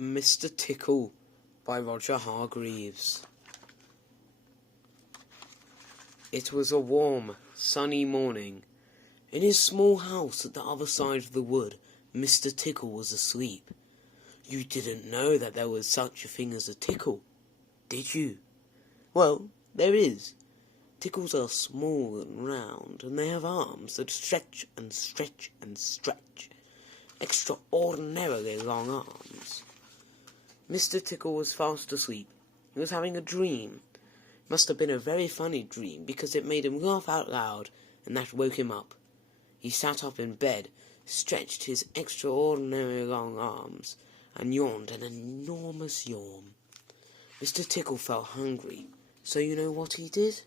Mr. Tickle by Roger Hargreaves. It was a warm, sunny morning. In his small house at the other side of the wood, Mr. Tickle was asleep. You didn't know that there was such a thing as a tickle, did you? Well, there is. Tickles are small and round, and they have arms that stretch and stretch and stretch. Extraordinarily long arms. Mr. Tickle was fast asleep. He was having a dream. It must have been a very funny dream, because it made him laugh out loud, and that woke him up. He sat up in bed, stretched his extraordinarily long arms, and yawned an enormous yawn. Mr. Tickle felt hungry, so you know what he did?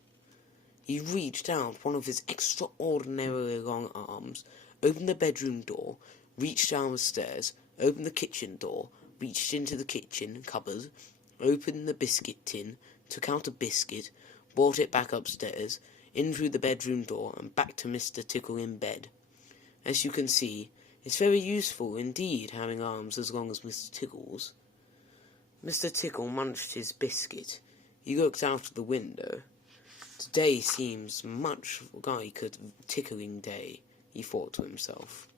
He reached out one of his extraordinarily long arms, opened the bedroom door, reached down the stairs, opened the kitchen door, reached into the kitchen cupboard, opened the biscuit tin, took out a biscuit, brought it back upstairs, in through the bedroom door, and back to Mr. Tickle in bed. As you can see, it's very useful indeed having arms as long as Mr. Tickle's. Mr. Tickle munched his biscuit. He looked out of the window. Today seems much like a tickling day, he thought to himself.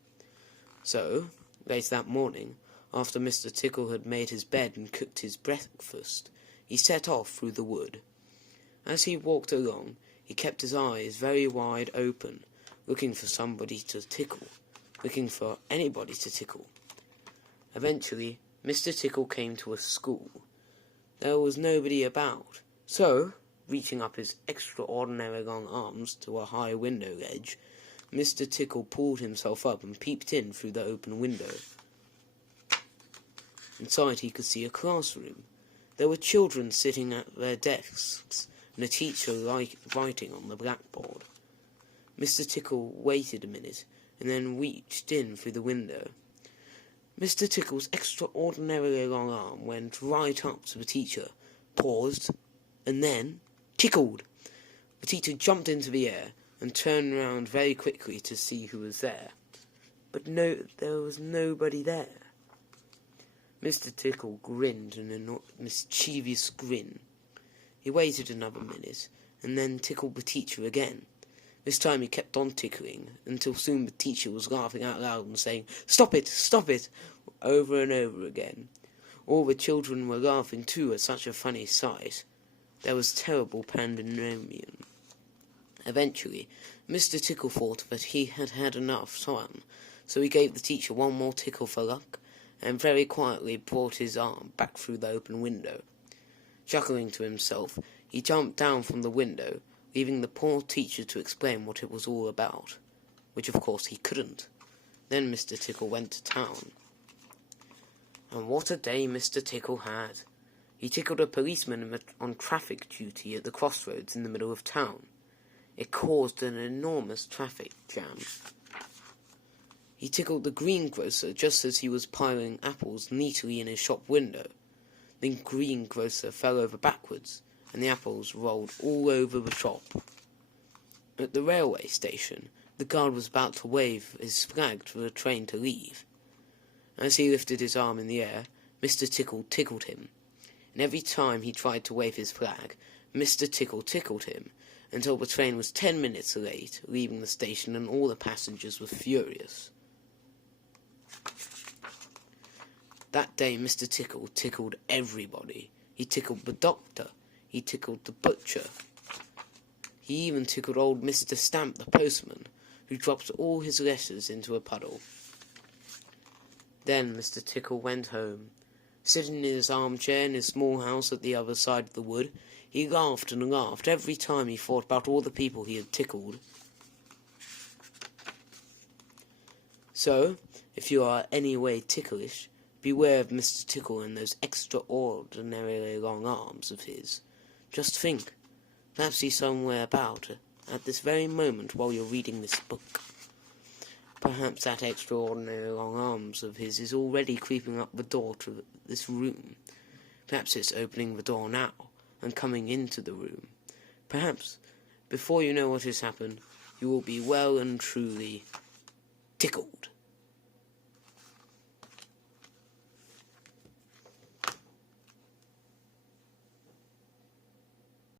So, late that morning, after Mr. Tickle had made his bed and cooked his breakfast, he set off through the wood. As he walked along, he kept his eyes very wide open, looking for somebody to tickle, looking for anybody to tickle. Eventually, Mr. Tickle came to a school. There was nobody about, so, reaching up his extraordinary long arms to a high window ledge, Mr. Tickle pulled himself up and peeped in through the open window. Inside he could see a classroom. There were children sitting at their desks, and a teacher writing on the blackboard. Mr. Tickle waited a minute, and then reached in through the window. Mr. Tickle's extraordinarily long arm went right up to the teacher, paused, and then tickled. The teacher jumped into the air and turned round very quickly to see who was there. But no, there was nobody there. Mr. Tickle grinned in a mischievous grin. He waited another minute, and then tickled the teacher again. This time he kept on tickling, until soon the teacher was laughing out loud and saying, "Stop it," over and over again. All the children were laughing too at such a funny sight. There was terrible pandemonium. Eventually, Mr. Tickle thought that he had had enough fun, so he gave the teacher one more tickle for luck, and very quietly brought his arm back through the open window. Chuckling to himself, he jumped down from the window, leaving the poor teacher to explain what it was all about, which of course he couldn't. Then Mr. Tickle went to town. And what a day Mr. Tickle had! He tickled a policeman on traffic duty at the crossroads in the middle of town. It caused an enormous traffic jam. He tickled the greengrocer just as he was piling apples neatly in his shop window. The greengrocer fell over backwards, and the apples rolled all over the shop. At the railway station, the guard was about to wave his flag for the train to leave. As he lifted his arm in the air, Mr. Tickle tickled him. And every time he tried to wave his flag, Mr. Tickle tickled him, until the train was 10 minutes late, leaving the station, and all the passengers were furious. That day Mr. Tickle tickled everybody. He tickled the doctor. He tickled the butcher. He even tickled old Mr. Stamp, the postman, who dropped all his letters into a puddle. Then Mr. Tickle went home. Sitting in his armchair in his small house at the other side of the wood, he laughed and laughed every time he thought about all the people he had tickled. So, if you are any way ticklish, beware of Mr. Tickle and those extraordinarily long arms of his. Just think, perhaps he's somewhere about at this very moment while you're reading this book. Perhaps that extraordinary long arms of his is already creeping up the door to this room. Perhaps it's opening the door now and coming into the room. Perhaps, before you know what has happened, you will be well and truly tickled.